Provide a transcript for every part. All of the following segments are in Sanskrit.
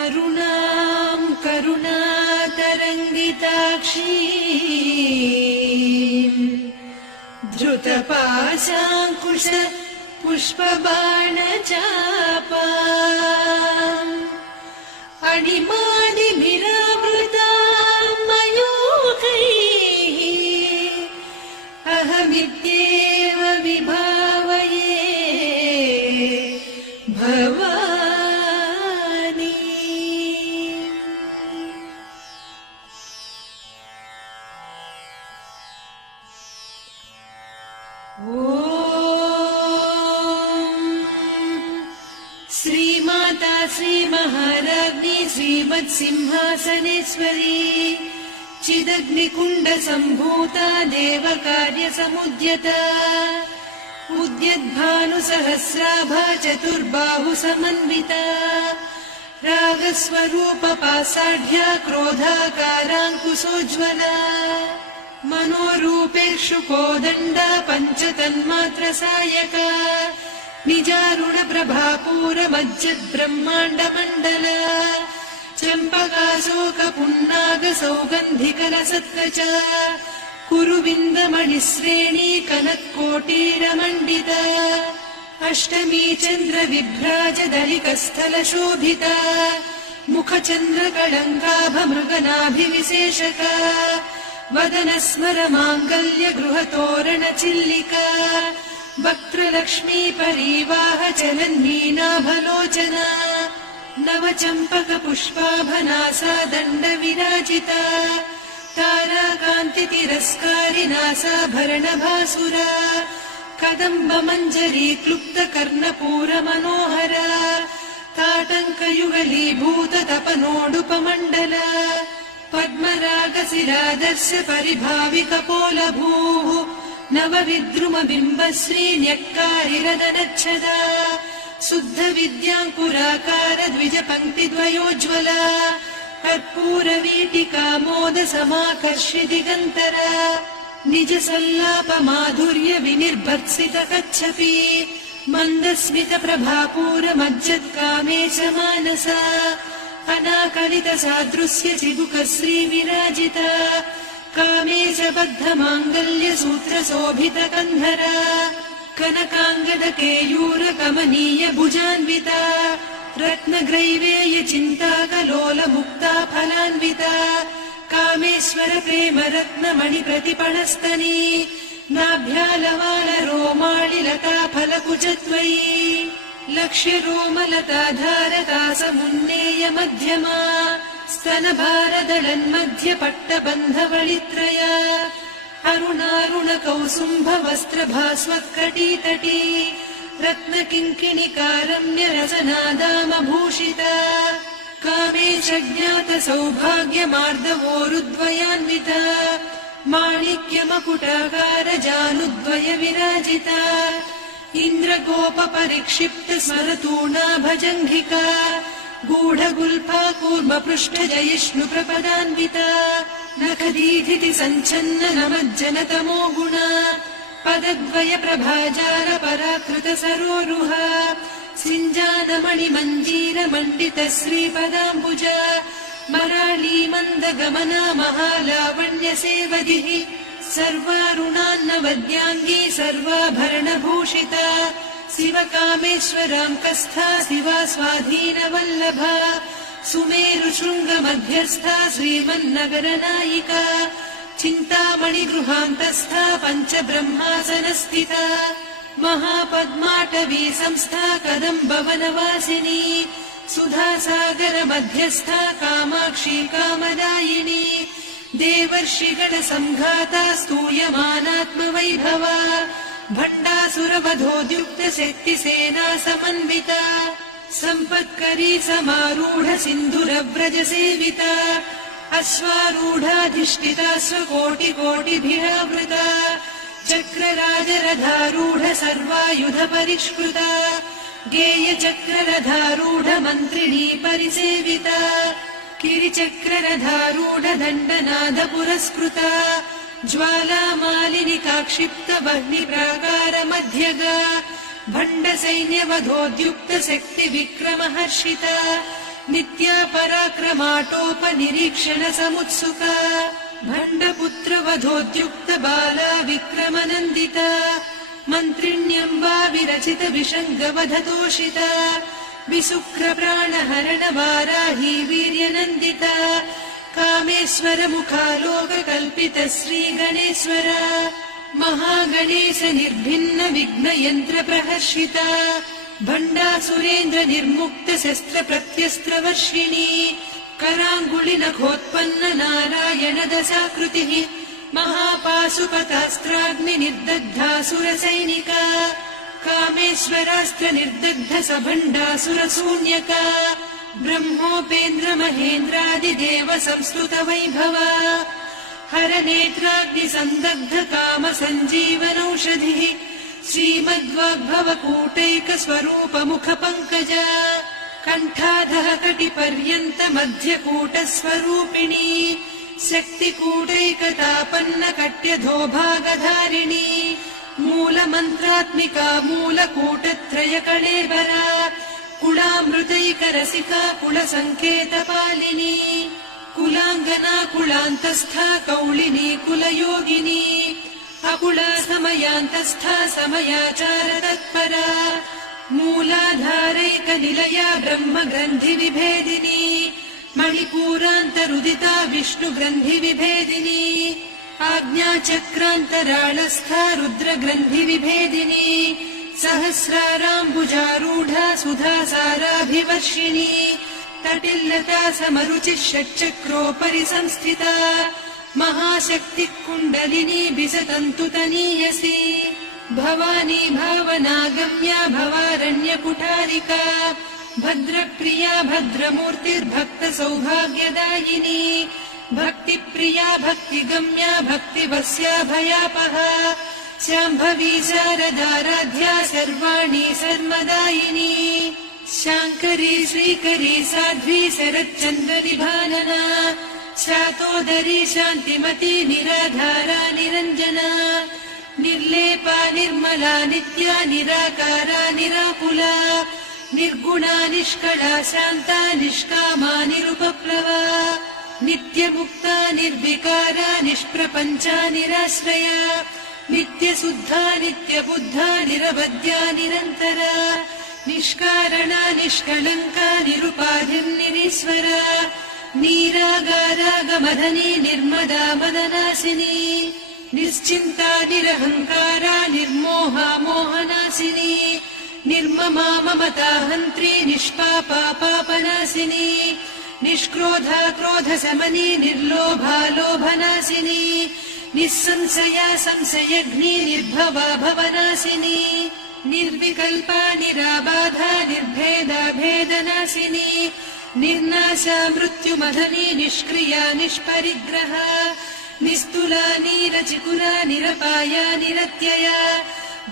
अरुणां करुणातरङ्गिताक्षीं धृतपाशाङ्कुश पुष्पबाणचापाम् अणिमादिभिरावृतां मयूखैः अहमित्येव विभावये भवानी। श्रीमाता श्रीमहाराज्ञी श्रीमत्सिंहासनेश्वरी चिदग्निकुण्डसम्भूता देवकार्यसमुद्यता उद्यद्भानुसहस्राभा चतुर्बाहुसमन्विता रागस्वरूपपासाढ्या क्रोधाकाराङ्कुशोज्ज्वला मनोरूपेषु कोदण्डा पञ्चतन्मात्रसायका निजारुणप्रभापूरमज्जद्ब्रह्माण्डमण्डला चम्पकाशोकपुन्नागसौगन्धिकलसत्कचा कुरुविन्दमणिश्रेणी कनत्कोटीरमण्डिता अष्टमी चन्द्रविभ्राजदलिकस्थलशोभिता मुखचन्द्रकळङ्काभमृगनाभिविशेषका वदनस्मरमाङ्गल्यगृहतोरणचिल्लिका वक्त्रलक्ष्मी परिवाह चलन्मीनाभलोचना नवचम्पकपुष्पाभनासा दण्डविराजिता ताराकान्तितिरस्कारिनासाभरणभासुरा कदम्बमञ्जरी क्लुप्तकर्णपूरमनोहरा ताटङ्कयुगलीभूततपनोडुपमण्डला पद्मरागशिलादर्श परिभाविकपोलभूः नवविद्रुमबिम्बश्रीन्यक्कारिरदनच्छदा शुद्धविद्याङ्कुराकार द्विजपङ्क्तिद्वयोज्ज्वला कर्पूरवीटिकामोदसमाकर्षि दिगन्तरा निजसल्लापमाधुर्य विनिर्भर्त्सितकच्छपि मन्दस्मितप्रभापूरमज्जत्कामेशमानसा अनाकलितसादृश्य चिदुकश्रीविराजिता कामेशबद्धमाङ्गल्यसूत्रशोभितकन्धरा कनकाङ्गदकेयूरकमनीय भुजान्विता रत्नग्रैवेय चिन्ताकलोलमुक्ता फलान्विता कामेश्वर प्रेम रत्नमणि प्रतिपणस्तनी नाभ्यालवाल रोमाळिलता फलकुचत्वयी लक्ष्यरोमलताधारता समुन्नेय मध्यमा स्तनभारदलन्मध्य पट्टबन्धवळित्रया अरुणारुणकौसुम्भवस्त्रभास्वत्कटीतटी रत्नकिङ्किणिकारम्यरसनादामभूषिता कामेशज्ञातसौभाग्यमार्दवोरुद्वयान्विता माणिक्यमकुटाकारजानुद्वय विराजिता इन्द्रगोपपरिक्षिप्त स्मरतूणाभजङ्घिका गूढगुल्फा कूर्मपृष्ठजयिष्णुप्रपदान्विता नखदीधिति सञ्छन्न नमज्जनतमो गुणा पदद्वय प्रभाजार पराकृत सरोरुहा सिञ्जानमणिमञ्जीरमण्डित श्रीपदाम्बुजा मराळी मन्दगमना महालावण्य सेवदिः सर्वारुणान्नवद्याङ्गी सर्वाभरणभूषिता शिवकामेश्वराङ्कस्था शिवा स्वाधीनवल्लभा सुमेरुशृङ्गमध्यस्था श्रीमन्नगरनायिका चिन्तामणिगृहान्तस्था पञ्चब्रह्मासनस्थिता महापद्माटवी संस्था कदम्बवनवासिनी सुधासागरमध्यस्था कामाक्षी कामदायिनी देवर्षिगणसङ्घाता स्तूयमानात्मवैभवा भण्डासुरवधोद्युक्तशक्तिसेना समन्विता सम्पत्करी समारूढ सिन्धुरव्रजसेविता अश्वारूढाधिष्ठिता स्वकोटिकोटिभिरावृता चक्रराजरथारूढ सर्वायुध परिष्कृता गेयचक्ररथारूढ मन्त्रिणी परिसेविता किरिचक्ररथारूढ दण्डनाद पुरस्कृता ज्वालामालिनिकाक्षिप्त वह्निप्राकार मध्यगा भण्ड सैन्यवधोद्युक्त शक्ति विक्रमहर्षिता नित्या पराक्रमाटोपनिरीक्षण समुत्सुका भण्डपुत्रवधोद्युक्त बाला विक्रमनन्दिता मन्त्रिण्यम्बा विरचित विषङ्गवधतोषिता विशुक्रप्राणहरण वाराही वीर्यनन्दिता कामेश्वर मुखालोककल्पित श्रीगणेश्वरा महागणेश निर्भिन्न विघ्नयन्त्र प्रहर्षिता भण्डासुरेन्द्र निर्मुक्त शस्त्र प्रत्यस्त्रवर्षिणी कराङ्गुलि नखोत्पन्न नारायण दशाकृतिः महापाशुपतास्त्राग्नि निर्दग्धासुरसैनिका कामेश्वरास्त्र निर्दग्ध सभण्डासुर शून्यका ब्रह्मोपेन्द्र महेन्द्रादिदेव संस्तुत वैभवा हर नेत्राग्नि संदग्ध काम सञ्जीवनौषधिः श्रीमद्वाग्भव कूटैक स्वरूप मुख पंकजा कण्ठाधः कटिपर्यन्त मध्यकूट स्वरूपिणी शक्तिकूटैकतापन्न कट्यधोभागधारिणी मूल मन्त्रात्मिका मूलकूटत्रय कळेबरा कुलामृतैक रसिका कुल संकेतपालिनी कुलाङ्गना कुलान्तस्था कौलिनी कुलयोगिनी अकुला समयान्तस्था समयाचार तत्परा मूलाधारैक निलया ब्रह्म ग्रन्थि विभेदिनी मणिपूरान्तरुदिता विष्णु ग्रन्थि विभेदिनी आज्ञाचक्रान्तराळस्था रुद्र ग्रन्थि विभेदिनी सहस्राराम्बुजारूढा सुधासाराभिवर्षिणी तटिल्लता समरुचिः षट्चक्रोपरि संस्थिता महाशक्ति कुण्डलिनी बिसतन्तुतनीयसी भवानी भावनागम्या भवारण्य कुठारिका भद्रप्रिया भद्रमूर्तिर्भक्त सौभाग्यदायिनी भक्तिप्रिया भक्तिगम्या भक्तिवस्या भयापहा शाम्भवी शारदाराध्या सर्वाणि सर्वदायिनी शाङ्करी श्रीकरी साध्वी शरच्चन्द्रनिभानना शातोदरी शान्तिमती निराधारा निरञ्जना निर्लेपा निर्मला नित्या निराकारा निराकुला निर्गुणा निष्कला शान्ता निष्कामा निरुपप्लवा नित्यमुक्ता निर्विकारा निष्प्रपञ्चा निराश्रया नित्यशुद्धा नित्यबुद्धा निरवद्या निरन्तरा निष्कारणा निष्कलङ्का निरुपाधिर्निरीश्वरा नीरागारागमदनी निर्मदा मदनासिनी निश्चिन्ता निरहङ्कारा निर्मोहा मोहनासिनी निर्ममा ममता हन्त्री निष्पापा पापनासिनी निष्क्रोधा क्रोधशमनी निर्लोभा लोभनासिनी निस्संशया संशयघ्नी निर्भवा भवनासिनी निर्विकल्पा निराबाधा निर्भेदा भेदनासिनी निर्नाशा मृत्युमदनी निष्क्रिया निष्परिग्रहा निस्तुला नीरचिकुला निरपाया निरत्यया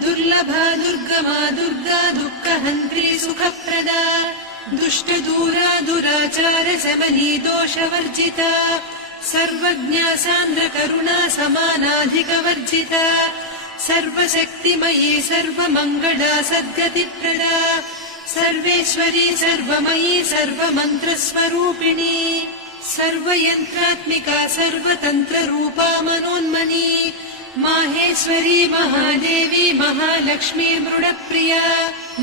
दुर्लभा दुर्गमा दुर्गा दुःखहन्त्री सुखप्रदा दुष्टदूरा दुराचार शमनी दोषवर्जिता सर्वज्ञा सान्द्र करुणा समानाधिकवर्जिता सर्वशक्तिमयी सर्वमङ्गला सद्गतिप्रदा सर्वेश्वरी सर्वमयी सर्वमन्त्रस्वरूपिणी सर्वयन्त्रात्मिका सर्वतन्त्ररूपा मनोन्मनी माहेश्वरी महादेवी महालक्ष्मी मृडप्रिया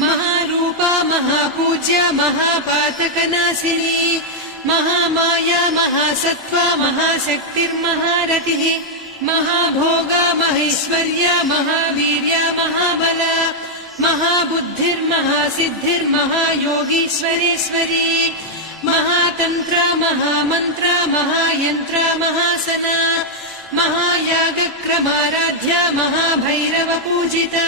महारूपा महापूज्या महापातकनाशिनी महामाया महासत्त्वा महाशक्तिर्महारतिः महाभोगा महेश्वर्या महावीर्या महाबला महाबुद्धिर्महासिद्धिर्महायोगीश्वरेश्वरी महातन्त्रा महामन्त्रा महायन्त्रा महासना महायागक्रमाराध्या महाभैरव पूजिता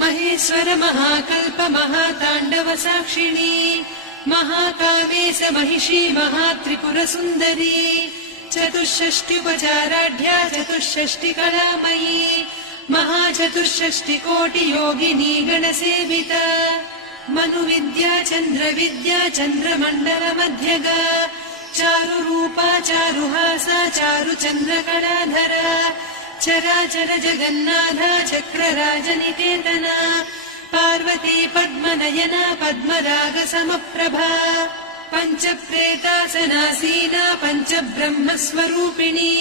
महेश्वर महाकल्प महाताण्डव साक्षिणी महाकामेश महिषी महात्रिपुरसुन्दरी चतुष्षष्ट्युपचाराढ्या चतुष्षष्टिकलामयी महाचतुष्षष्टिकोटियोगिनी गणसेविता मनुविद्या चन्द्रविद्या चन्द्रमण्डलमध्यगा चारुरूपा चारुहासा चारुचन्द्रकलाधरा चराचर जगन्नाथा चक्रराजनिकेतना पार्वती पद्मनयना पद्मरागसमप्रभा पञ्चप्रेतासनासीना पञ्चब्रह्मस्वरूपिणी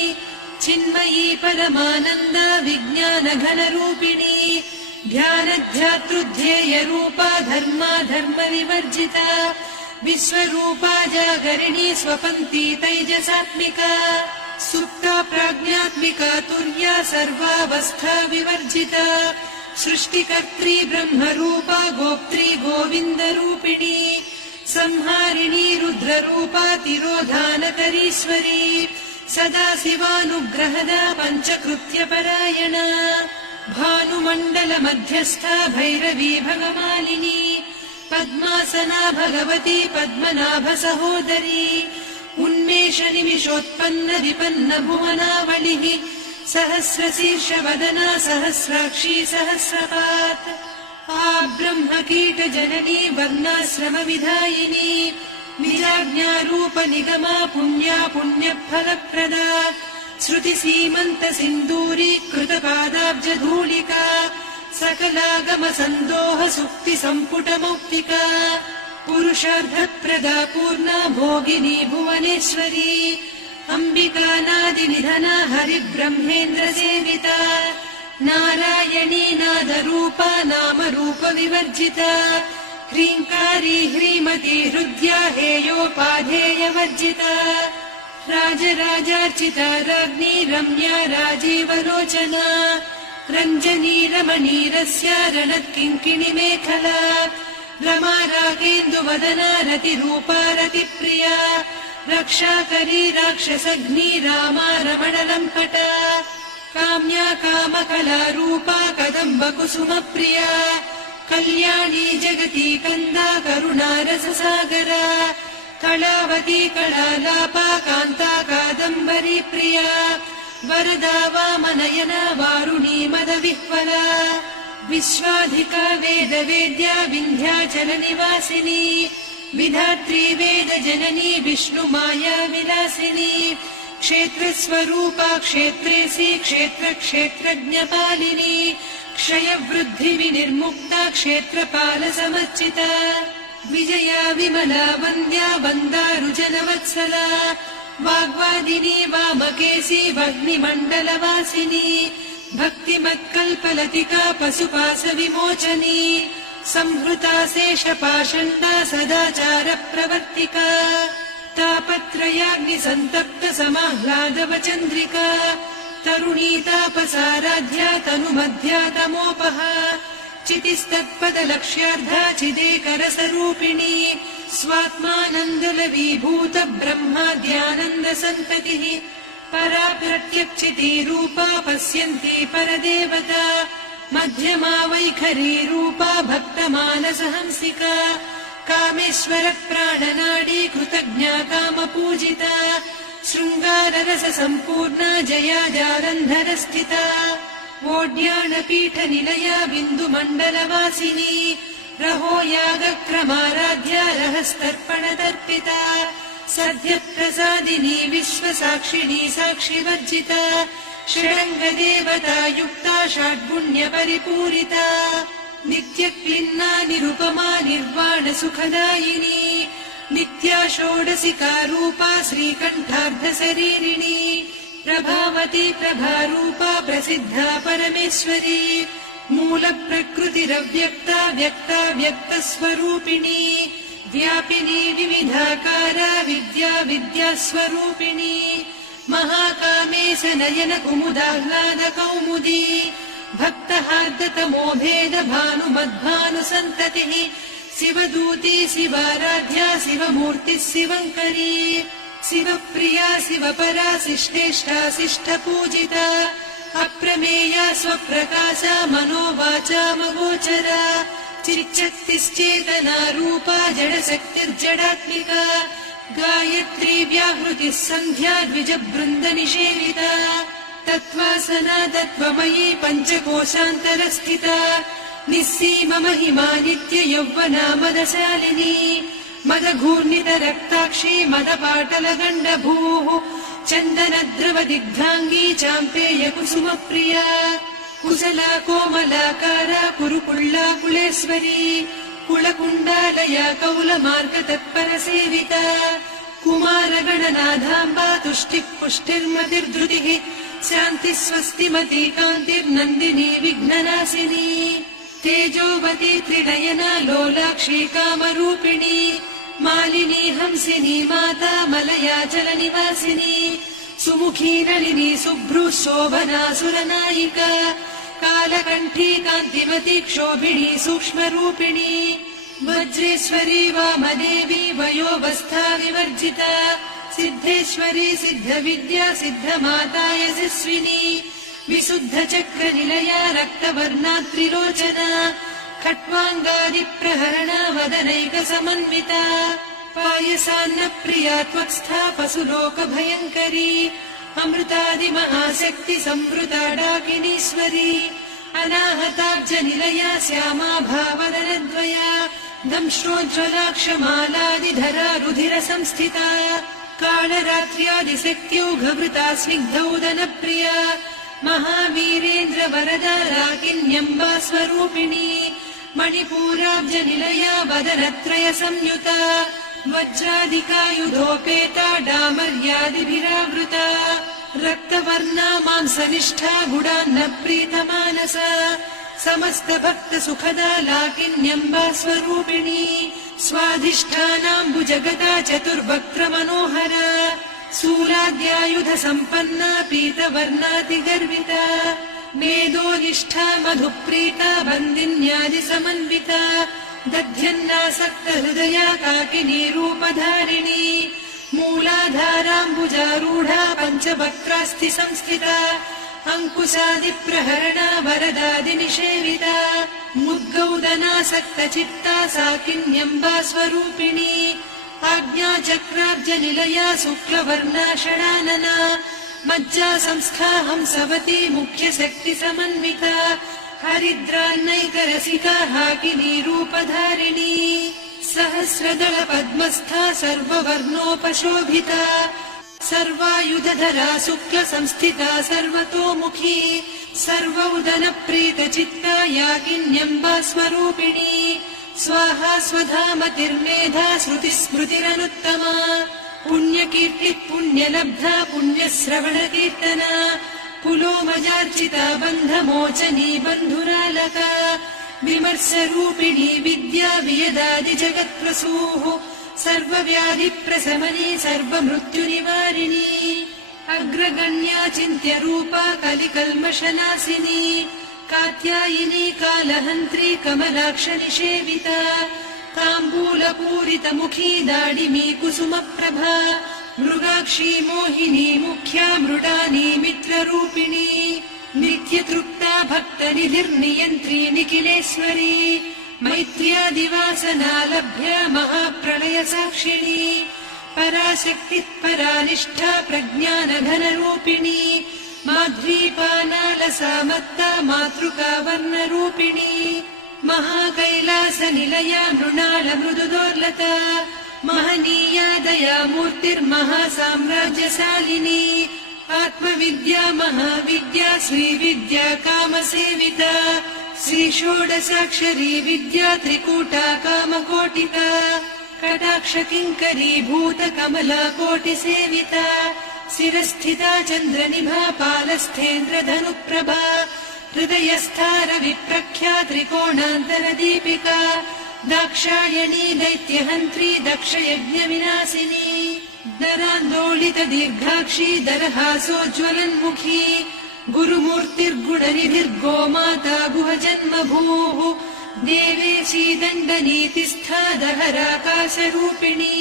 चिन्मयी परमानन्दा विज्ञानघनरूपिणी ध्यानध्यातृध्येयरूपा धर्मा धर्मविवर्जिता विश्वरूपा जागरिणी स्वपन्ती तैजसात्मिका सुप्ता प्राज्ञात्मिका तुर्या सर्वावस्था विवर्जिता सृष्टिकर्त्री ब्रह्मरूपा गोप्त्री गोविन्दरूपिणी संहारिणी रुद्ररूपा तिरोधानकरीश्वरी सदा शिवानुग्रहदा पञ्चकृत्यपरायणा भानुमण्डलमध्यस्था भैरवी भगमालिनी पद्मासना भगवती पद्मनाभसहोदरी उन्मेषनिमिषोत्पन्न विपन्न भुवनावलिः सहस्रशीर्षवदना सहस्राक्षी सहस्रपात् ब्रह्मकीटजननी वर्णाश्रमविधायिनी निजाज्ञारूपनिगमा पुण्या पुण्यफलप्रदा श्रुतिसीमन्तसिन्दूरीकृतपादाब्जधूलिका सकलागमसन्दोह सुक्तिसम्पुटमौक्तिका पुरुषार्थप्रदा पूर्णा भोगिनी भुवनेश्वरी अम्बिकानादिनिधना हरिब्रह्मेन्द्रसेविता नारायणी नादरूपा नामरूपविवर्जिता ह्रीङ्कारी ह्रीमती हृद्या हेयोपाधेयवर्जिता राजराजार्चिता राज्ञी रम्या राजीवलोचना रञ्जनी रमणीरस्या रणत्किङ्किणिमेखला रमा रागेन्दुवदना रतिरूपा रतिप्रिया रक्षाकरी राक्षसघ्नी रामा रमणलम्पटा काम्या कामकलारूपा कदम्बकुसुमप्रिया कल्याणी जगती कन्दा करुणारससागरा कलावती कलालापा कान्ता कादम्बरी प्रिया वरदा वामनयना वारुणी मदविह्वला विश्वाधिका वेदवेद्या विन्ध्याचलनिवासिनी विधात्री वेदजननी विष्णुमाया विलासिनी क्षेत्रस्वरूपा क्षेत्रेसी क्षेत्रक्षेत्रज्ञपालिनी क्षयवृद्धिविनिर्मुक्ता क्षेत्रपालसमर्चिता विजया विमला वन्द्या वन्दारुजनवत्सला वाग्वादिनी वामकेशी वह्निमण्डलवासिनी भक्तिमत्कल्पलतिका पशुपाशविमोचनी संहृता शेषपाषण्डा सदाचारप्रवर्तिका तापत्रयाग्निसन्तप्त समाह्लादवचन्द्रिका तरुणी तापसाराध्या तनुमध्या तमोपहा चितिस्तत्पदलक्ष्यार्धा चिदेकरसरूपिणी स्वात्मानन्दलवीभूत ब्रह्माद्यानन्दसन्ततिः परा प्रत्यक्षितीरूपा पश्यन्ती परदेवता मध्यमा वैखरी रूपा भक्तमानसहंसिका कामेश्वर प्राणनाडी कृतज्ञा कामपूजिता शृङ्गाररससम्पूर्णा जया जालन्धरस्थिता वोड्याणपीठनिलया बिन्दुमण्डलवासिनी रहो यागक्रमाराध्या रहस्तर्पणतर्पिता सद्यप्रसादिनी विश्वसाक्षिणी साक्षिवर्जिता षडङ्गदेवता युक्ता षड्गुण्यपरिपूरिता नित्यक्लिन्ना निरुपमा निर्वाणसुखदायिनी नित्या षोडशिका रूपा श्रीकण्ठार्धशरीरिणी प्रभावती प्रभारूपा प्रसिद्धा परमेश्वरी मूलप्रकृतिरव्यक्ता व्यक्ता व्यक्तस्वरूपिणी व्यापिनी विविधाकारा विद्या विद्यास्वरूपिणी महाकामेश नयन कुमुदाह्लाद कौमुदी भक्तहार्दतमोभेद भानुमद्भानुसन्ततिः शिवदूती शिवाराध्या शिवमूर्तिः शिवङ्करी शिवप्रिया शिवपरा शिष्टेष्टा शिष्टपूजिता अप्रमेया स्वप्रकाशा मनोवाचामगोचरा चिच्चक्तिश्चेतना रूपा जडशक्तिर्जडात्मिका गायत्री व्याहृतिः सन्ध्या द्विजबृन्दनिषेविता तत्त्वासना तत्त्वमयी पञ्चकोशान्तरस्थिता निस्सीममहिमा नित्ययौवना मदशालिनी मदघूर्णितरक्ताक्षी मदपाटलगण्डभूः चन्दनद्रवदिग्धाङ्गी चाम्पेयकुसुमप्रिया कुशला कोमलाकारा कुरुकुल्ला कुलेश्वरी कुलकुण्डालया कौलमार्ग तत्परसेविता कुमारगणनाधाम्बा तुष्टिः पुष्टिर्मतिर्धृतिः शान्तिः स्वस्तिमती कान्तिर्नन्दिनी विघ्ननाशिनी तेजोवती त्रिनयना लोलाक्षी कामरूपिणी मालिनी हंसिनी माता मलया जलनिवासिनी सुमुखी नलिनी शुभ्रुः शोभना सुरनायिका कालकण्ठी कान्तिमती क्षोभिणी सूक्ष्मरूपिणी वज्रेश्वरी वामदेवी वयोवस्था विवर्जिता सिद्धेश्वरी सिद्धविद्या सिद्धमाता यशस्विनी विशुद्धचक्रनिलया रक्तवर्णा त्रिलोचना खट्वाङ्गादिप्रहरणा वदनैकसमन्विता पायसान्नप्रिया त्वक्स्था पशुलोकभयङ्करी अमृतादिमहाशक्ति संवृता डाकिनीश्वरी अनाहताब्जनिलया श्यामा भावदनद्वया दंश्रोज्ज्वलाक्षमालादिधरा रुधिरसंस्थिता कालरात्र्यादिशक्त्यौघभृता स्निग्धौदनप्रिया महावीरेन्द्रवरदा राकिन्यम्बा स्वरूपिणी मणिपूराब्जनिलया वदनत्रय संयुता वज्रादिकायुधोपेता डामर्यादिभिरावृता रक्तवर्णा मांसनिष्ठा गुडान्नप्रीतमानसा समस्त भक्त सुखदा लाकिन्यम्बा स्वरूपिणी स्वाधिष्ठानाम्बुजगता चतुर्वक्त्र मनोहरा शूलाद्यायुध सम्पन्ना पीतवर्णातिगर्विता मेदोनिष्ठा मधुप्रीता बन्दिन्यादि समन्विता दध्यन्नासक्त हृदया काकिनी रूपधारिणी मूलाधाराम्बुजारूढा पञ्चवक्त्रास्ति संस्थिता अङ्कुशादिप्रहरणा वरदादिनिषेविता मुद्गौदनासक्त चित्ता साकिन्यम्बा स्वरूपिणी आज्ञाचक्राब्जनिलया शुक्लवर्णा षडानना मज्जा संस्था हंसवती मुख्यशक्तिसमन्विता हरिद्रान्नैकरसिका हाकिनी रूपधारिणी सहस्रदल पद्मस्था सर्ववर्णोपशोभिता सर्वायुधधरा शुक्ल संस्थिता सर्वतोमुखी सर्वौदनप्रीतचित्ता याकिन्यम्बा स्वरूपिणी स्वाहा स्वधामतिर्मेधा श्रुतिस्मृतिरनुत्तमा पुण्यकीर्तिः पुण्यलब्धा पुण्यश्रवणकीर्तना पुलोमजार्चिता बन्धमोचनी बन्धुरालका विमर्शरूपिणी विद्या वियदादिजगत्प्रसूः सर्वव्याधिप्रशमनी सर्वमृत्युनिवारिणी अग्रगण्या चिन्त्यरूपा कलिकल्मषनाशिनी कात्यायिनी कालहन्त्री कमलाक्षनिषेविता ताम्बूलपूरितमुखी दाडिमी कुसुमप्रभा मृगाक्षी मोहिनी मुख्या मृडानी मित्ररूपिणी नित्यतृप्ता भक्तनिधिर्नियन्त्री निखिलेश्वरी मैत्र्यादिवासना लभ्या महाप्रलयसाक्षिणी पराशक्तिः परानिष्ठा प्रज्ञानघनरूपिणी माध्वीपानालसा मत्ता मातृका वर्णरूपिणी महाकैलासनिलया मृणाल मृदुदोर्लता महनीया दया मूर्तिर्महासाम्राज्यशालिनी आत्मविद्या महाविद्या श्रीविद्या कामसेविता श्रीषोडशाक्षरी विद्या त्रिकूटा कामकोटिका कटाक्षकिङ्करी भूतकमला कोटिसेविता शिरस्थिता चन्द्रनिभा पालस्थेन्द्रधनुप्रभा हृदयस्था रविप्रख्या त्रिकोणान्तरदीपिका दाक्षायणी दैत्यहन्त्री दक्षयज्ञविनाशिनी दरान्दोलित दीर्घाक्षी दरहासोज्ज्वलन्मुखी गुरुमूर्तिर्गुणनिधिर्गोमाता गुहजन्मभूः देवेशी दण्डनीतिस्था दहराकाशरूपिणी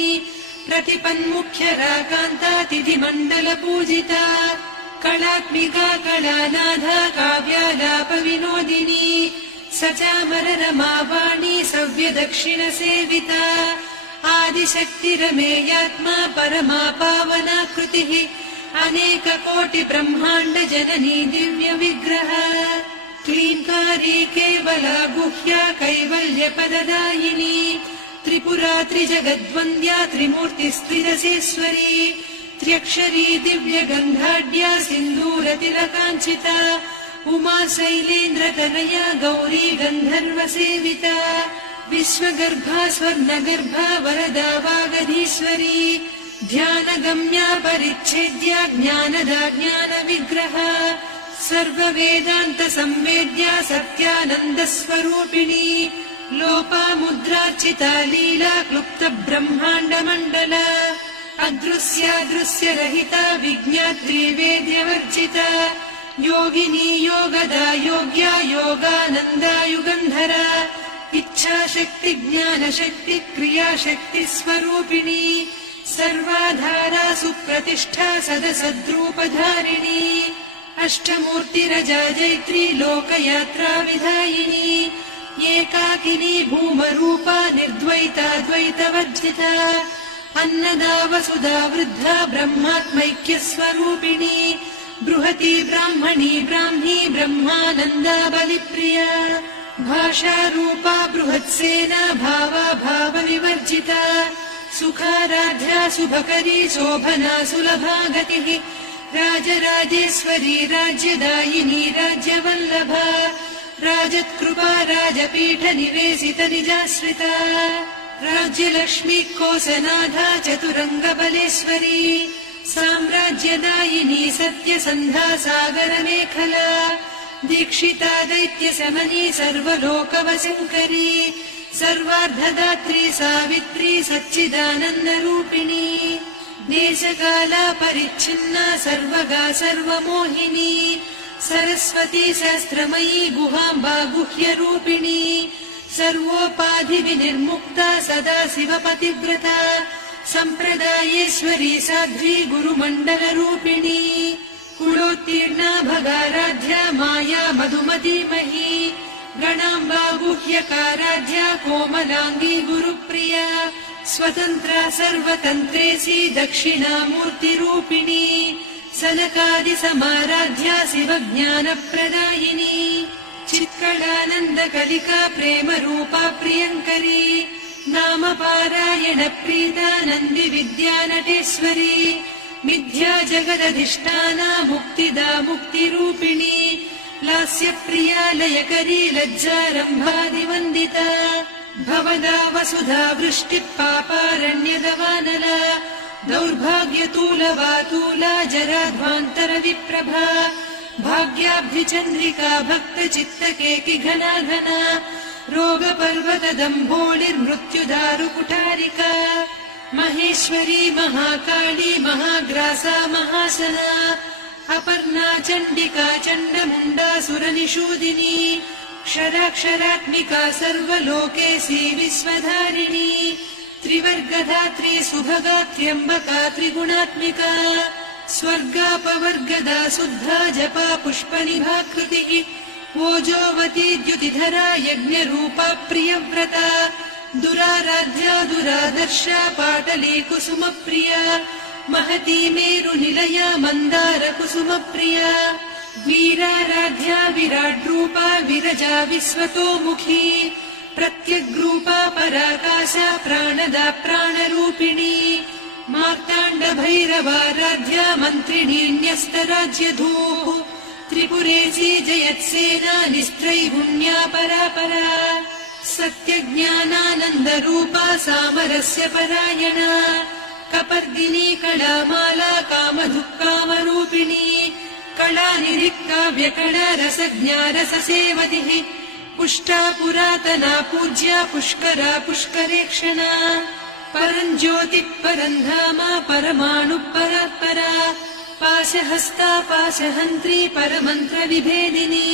प्रतिपन्मुख्यराकान्तातिथिमण्डलपूजिता कलात्मिका कलानाथा काव्यालापविनोदिनी सचामररमावाणी सव्यदक्षिणसेविता आदिशक्तिरमेयात्मा परमा पावनाकृतिः अनेककोटिब्रह्माण्ड जननी दिव्यविग्रह क्लीङ्कारी केवला गुह्या कैवल्यपददायिनी त्रिपुरा त्रिजगद्वन्द्या त्रिमूर्तिस्त्रिदशेश्वरी त्र्यक्षरी दिव्यगन्धाढ्या सिन्दूरतिलकाञ्चिता उमा शैलेन्द्रतनया गौरी गन्धर्वसेविता विश्वगर्भा स्वर्णगर्भा वरदा वागधीश्वरी ध्यानगम्या परिच्छेद्या ज्ञानदा ज्ञानविग्रहा सर्ववेदान्तसंवेद्या सत्यानन्दस्वरूपिणी लोपामुद्रार्चिता लीला क्लुप्तब्रह्माण्डमण्डला अदृश्यादृश्यरहिता विज्ञात्री वेद्यवर्जिता योगिनी योगदा योग्या योगानन्दा युगन्धरा इच्छाशक्ति ज्ञानशक्ति क्रियाशक्ति स्वरूपिणी सर्वाधारा सुप्रतिष्ठा सदसद्रूपधारिणी अष्टमूर्तिरजा जैत्री लोकयात्रा विधायिनी एकाकिनी भूमरूपा निर्द्वैता द्वैतवर्जिता अन्नदा वसुधा वृद्धा ब्रह्मात्मैक्यस्वरूपिणी बृहती ब्राह्मणी ब्राह्मी ब्रह्मानन्दा बलिप्रिया भाषारूपा बृहत्सेना भावा भावविवर्जिता सुखाराध्या शुभकरी शोभना सुलभा गतिः राजराजेश्वरी राज्यदायिनी राज्यवल्लभा राजत्कृपा राजपीठ निवेशित निजाश्रिता राज्यलक्ष्मी कोसनाधा चतुरङ्गबलेश्वरी साम्राज्यदायिनी सत्यसन्धा सागरमेखला दीक्षिता दैत्यशमनी सर्वलोकवशङ्करी सर्वार्धदात्री सावित्री सच्चिदानन्दरूपिणी देशकाला परिच्छिन्ना सर्वगा सर्वमोहिनी सरस्वती शास्त्रमयी गुहाम्बा गुह्यरूपिणी सर्वोपाधिविनिर्मुक्ता सदा शिवपतिव्रता सम्प्रदायेश्वरी साध्वी गुरुमण्डलरूपिणी कुलोत्तीर्णा भगाराध्या माया मधुमतीमही गणाम्बा गुह्यकाराध्या कोमलाङ्गी गुरुप्रिया स्वतन्त्रा सर्वतन्त्रेसी दक्षिणामूर्तिरूपिणी सनकादिसमाराध्या शिवज्ञानप्रदायिनी चित्कलानन्दकलिका प्रेमरूपा प्रियङ्करी नामपारायण प्रीता नन्दिविद्या नटेश्वरी मिथ्या जगदधिष्ठाना मुक्तिदा मुक्तिरूपिणी लास्यप्रिया लयकरी लज्जारम्भादिवन्दिता भवदा वसुधा वृष्टिः पापारण्यदवानला दौर्भाग्यतूलवातूला जराध्वान्तरविप्रभा भाग्याब्धिचन्द्रिका भक्तचित्तकेकि घना घना रोगपर्वतदम्भोळिर्मृत्युदारुकुठारिका महेश्वरी महाकाली महाग्रासा महासना अपर्णा चण्डिका चण्डमुण्डा सुरनिषूदिनी क्षराक्षरात्मिका सर्वलोकेशी विश्वधारिणी त्रिवर्गधात्री सुभगा त्र्यम्बका त्रिगुणात्मिका स्वर्गापवर्गदा शुद्धा जपा पुष्पनिभाकृतिः ओजोवती द्युतिधरा यज्ञरूपा प्रियव्रता दुराराध्या दुरादर्शा पाटली कुसुमप्रिया महती मेरुनिलया मन्दार कुसुमप्रिया वीराराध्या विराड्रूपा विरजा विश्वतोमुखी प्रत्यग्रूपा पराकाशा प्राणदा प्राणरूपिणी मार्ताण्डभैरवाराध्या मन्त्रिणी न्यस्तराज्यधूः त्रिपुरेशी जयत्सेना निस्त्रैगुण्या परापरा सत्यज्ञानानन्दरूपा सामरस्य परायणा कपर्दिनी कलामाला कामधुक्कामरूपिणी कलानिरिक्काव्यकला रसज्ञा रससेवतिः पुष्टा पुरातना पूज्या पुष्करा पुष्करेक्षणा परञ्ज्योतिः परन्धामा परमाणुः परात्परा पाशहस्ता पाशहन्त्री परमन्त्रविभेदिनी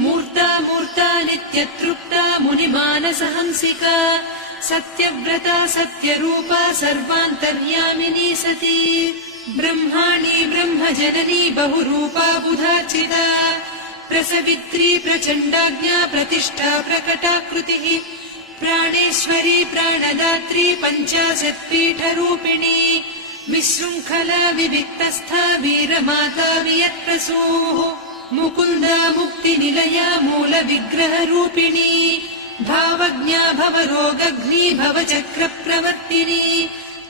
मूर्ता मूर्ता नित्यतृप्ता मुनिमानसहंसिका सत्यव्रता सत्यरूपा सर्वान्तर्यामिनी सती ब्रह्माणी ब्रह्मजननी बहुरूपा बुधार्चिता प्रसवित्री प्रचण्डाज्ञा प्रतिष्ठा प्रकटाकृतिः प्राणेश्वरी प्राणदात्री पञ्चाशत्पीठरूपिणी विशृङ्खला विविक्तस्था वीरमाता वियत्प्रसूः मुकुन्दा मुक्तिनिलया मूलविग्रहरूपिणी भावज्ञा भवरोगग्नी भवचक्रप्रवर्तिनी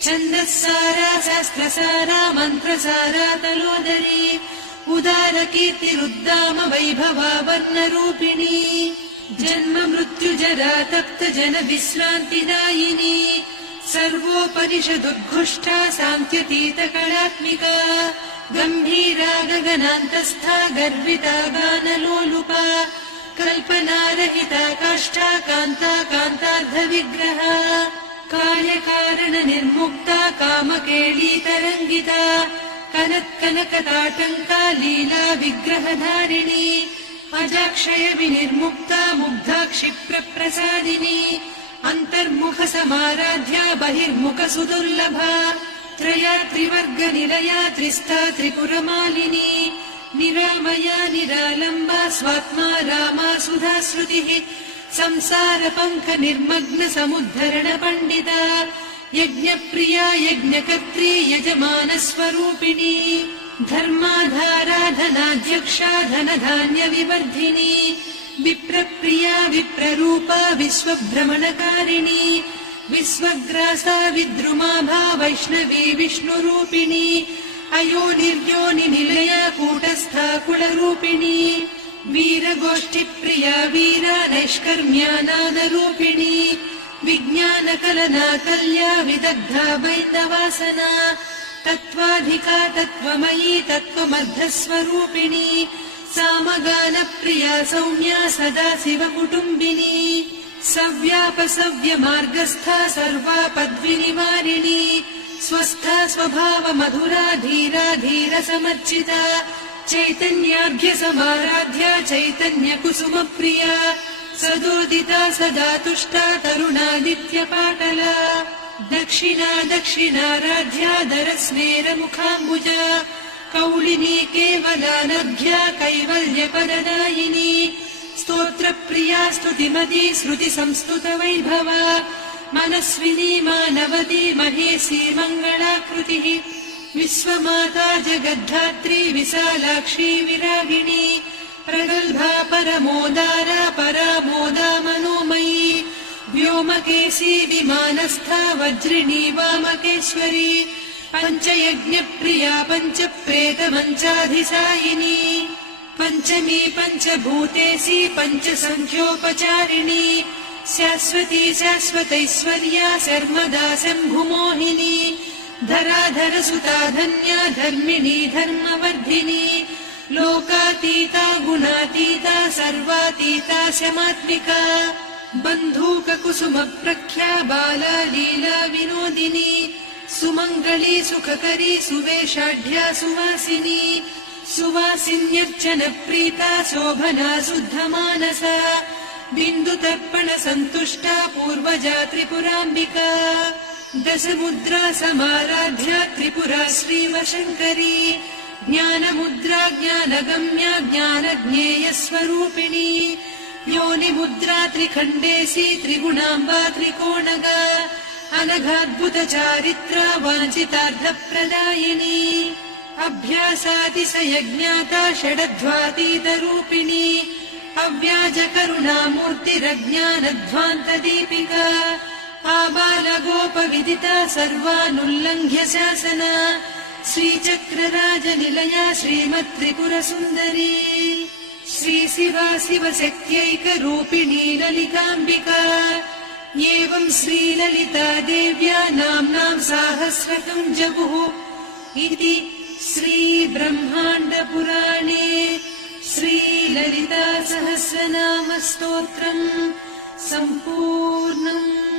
छन्दःसारा शास्त्रसारा मन्त्रसारा तलोदरी उदारकीर्तिरुद्दाम वैभवावर्णरूपिणी जन्म मृत्युजरा तप्त जन विश्रान्तिदायिनी सर्वोपनिषदुद्घुष्टा सान्त्यतीतकलात्मिका गम्भीरा गगनान्तस्था गर्विता गानलोलुपा कल्पनारहिता काष्ठा कान्ता कान्तार्धविग्रहा कार्यकारणनिर्मुक्ता कामकेळीतरङ्गिता कनत्कनकताटङ्का लीला विग्रहधारिणी अजाक्षय विनिर्मुक्ता मुग्धा क्षिप्रप्रसादिनी अन्तर्मुखसमाराध्या बहिर्मुखसुदुर्लभा त्रया त्रिवर्गनिलया त्रिस्था त्रिपुरमालिनी निरामया निरालम्बा स्वात्मा रामा सुधा श्रुतिः संसारपङ्क निर्मग्न समुद्धरण पण्डिता यज्ञप्रिया यज्ञकर्त्री यजमानस्वरूपिणी धर्माधाराधनाध्यक्षा धनधान्यविवर्धिनी विप्रप्रिया विप्ररूपा विश्वभ्रमणकारिणी विश्वग्रासा विद्रुमाभा वैष्णवी विष्णुरूपिणी अयोनिर्योनिनिलया कूटस्था कुलरूपिणी वीरगोष्ठिप्रिया वीरा नैष्कर्म्यानादरूपिणी विज्ञानकलना कल्या विदग्धा वैन्दवासना तत्त्वाधिका तत्त्वमयी तत्त्वमर्धस्वरूपिणी सामगानप्रिया सौम्या सदा शिवकुटुम्बिनी सव्यापसव्यमार्गस्था सर्वापद्विनिवारिणी स्वस्था स्वभावमधुरा धीरा धीरसमर्चिता चैतन्याभ्यसमाराध्या चैतन्यकुसुमप्रिया सदोदिता सदा तुष्टा तरुणादित्यपाटला दक्षिणा दक्षिणाराध्या दरस्मेरमुखाम्बुजा कौलिनी केवलानभ्या कैवल्यपददायिनी स्तोत्रप्रिया स्तुतिमती श्रुतिसंस्तुतवैभवा मनस्विनी मानवती महेशी मङ्गलाकृतिः विश्वमाता जगद्धात्री विशालाक्षी विरागिणी प्रगल्भा परमोदारा परामोदा मनोमयी व्योमकेशी विमानस्था वज्रिणी वामकेश्वरी पञ्चयज्ञप्रिया पञ्चप्रेतमञ्चाधिसायिनी पञ्चमी पञ्चभूतेशी पञ्चसङ्ख्योपचारिणी शाश्वती शाश्वतैश्वर्या सर्वदा शम्भुमोहिनी धराधरसुता धन्या धर्मिणी धर्मवर्धिनी लोकातीता गुणातीता सर्वातीता शमात्मिका बन्धूककुसुमप्रख्या बाला लीला विनोदिनी सुमङ्गली सुखकरी सुवेशाढ्या सुवासिनी सुवासिन्यर्चनप्रीता शोभना शुद्धमानसा बिन्दुतर्पणसन्तुष्टा पूर्वजा त्रिपुराम्बिका दशमुद्रा समाराध्या त्रिपुरा श्रीवशङ्करी ज्ञानमुद्रा ज्ञानगम्या ज्ञानज्ञेयस्वरूपिणी योनिमुद्रा त्रिखण्डेशी त्रिगुणाम्बा त्रिकोणगा अनघाद्भुतचारित्रा वाञ्छितार्थप्रदायिनी अभ्यासातिशयज्ञाता षडध्वातीतरूपिणी अव्याजकरुणामूर्तिरज्ञानध्वान्तदीपिका आबालगोपविदिता सर्वानुल्लङ्घ्य शासना श्रीचक्रराजनिलया श्रीमत्त्रिपुरसुन्दरी श्रीशिवा शिवशक्त्यैकरूपिणी ललिताम्बिका एवं श्रीललिता देव्या नाम्नां साहस्रकं जगुः इति श्रीब्रह्माण्डपुराणे श्रीललिता सहस्रनामस्तोत्रम् सम्पूर्णम्।